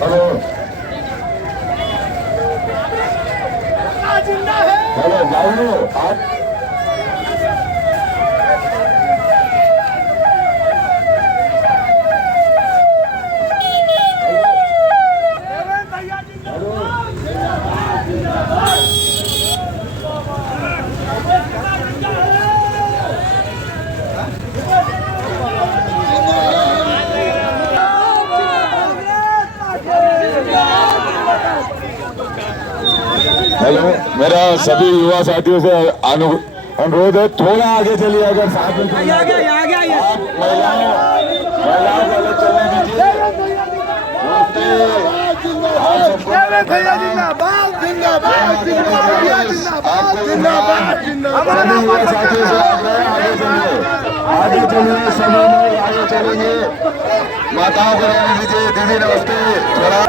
Hello hello जाओ आप हेलो, मेरा सभी युवा साथियों से अनुरोध है, थोड़ा आगे चलिए। अगर साथ में आप महिलाओं को अलग चलने दीजिए। भैया जिंदाबाद जिंदाबाद युवा साथियों से आगे चलिए, समय में आगे चलेंगे। माताओं को रहने दीजिए। दीदी नमस्ते। थोड़ा